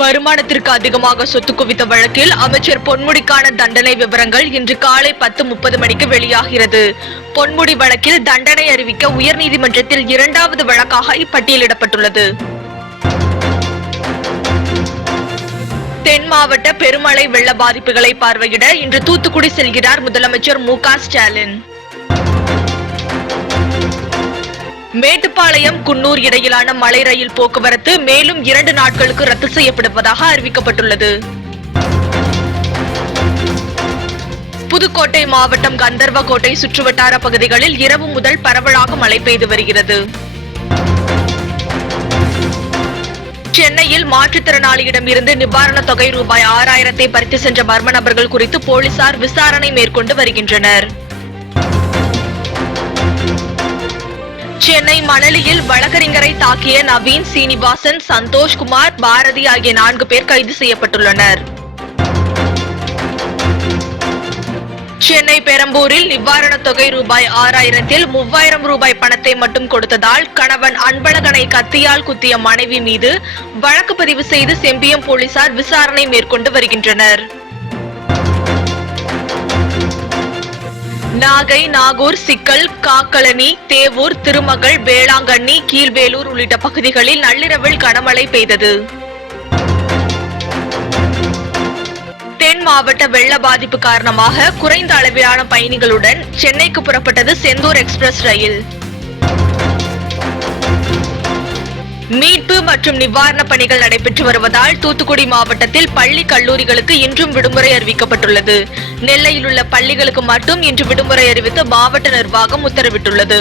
வருமானத்திற்கு அதிகமாக சொத்து குவித்த வழக்கில் அமைச்சர் பொன்முடிக்கான தண்டனை விவரங்கள் இன்று காலை 10:30 மணிக்கு வெளியாகிறது. பொன்முடி வழக்கில் தண்டனை அறிவிக்க உயர்நீதிமன்றத்தில் 2வது வழக்காக இப்பட்டியலிடப்பட்டுள்ளது. தென் மாவட்ட பெருமழை வெள்ள பாதிப்புகளை பார்வையிட இன்று தூத்துக்குடி செல்கிறார் முதலமைச்சர் மு.க. ஸ்டாலின். மேட்டுப்பாளையம் குன்னூர் இடையிலான மலை ரயில் போக்குவரத்து மேலும் 2 நாட்களுக்கு ரத்து செய்யப்படுவதாக அறிவிக்கப்பட்டுள்ளது. புதுக்கோட்டை மாவட்டம் கந்தர்வக்கோட்டை சுற்றுவட்டார பகுதிகளில் இரவு முதல் பரவலாக மழை பெய்து வருகிறது. சென்னையில் மாற்றுத்திறனாளியிடம் இருந்து நிவாரணத் தொகை ரூபாய் 6000 பறித்து சென்ற மர்ம நபர்கள் குறித்து போலீசார் விசாரணை மேற்கொண்டு வருகின்றனர். சென்னை மணலியில் வழக்கறிஞரை தாக்கிய நவீன், சீனிவாசன், சந்தோஷ்குமார், பாரதி ஆகிய 4 பேர் கைது செய்யப்பட்டுள்ளனர். சென்னை பெரம்பூரில் நிவாரணத் தொகை ரூபாய் 6000 3000 ரூபாய் பணத்தை மட்டும் கொடுத்ததால் கணவன் அன்பழகனை கத்தியால் குத்திய மனைவி மீது வழக்கு பதிவு செய்து செம்பியம் போலீசார் விசாரணை மேற்கொண்டு வருகின்றனர். நாகை, நாகூர், சிக்கல், காக்கலனி, தேவூர், திருமகள், வேளாங்கண்ணி, கீழ்வேலூர் உள்ளிட்ட பகுதிகளில் நள்ளிரவில் கனமழை பெய்தது. தென் மாவட்ட வெள்ள பாதிப்பு காரணமாக குறைந்த அளவிலான பயணிகளுடன் சென்னைக்கு புறப்பட்டது செந்தூர் எக்ஸ்பிரஸ் ரயில். மீட்பு மற்றும் நிவாரண பணிகள் நடைபெற்று வருவதால் தூத்துக்குடி மாவட்டத்தில் பள்ளி, கல்லூரிகளுக்கு இன்றும் விடுமுறை அறிவிக்கப்பட்டுள்ளது. நெல்லையில் உள்ள பள்ளிகளுக்கு மட்டும் இன்று விடுமுறை அறிவித்து மாவட்ட நிர்வாகம் உத்தரவிட்டுள்ளது.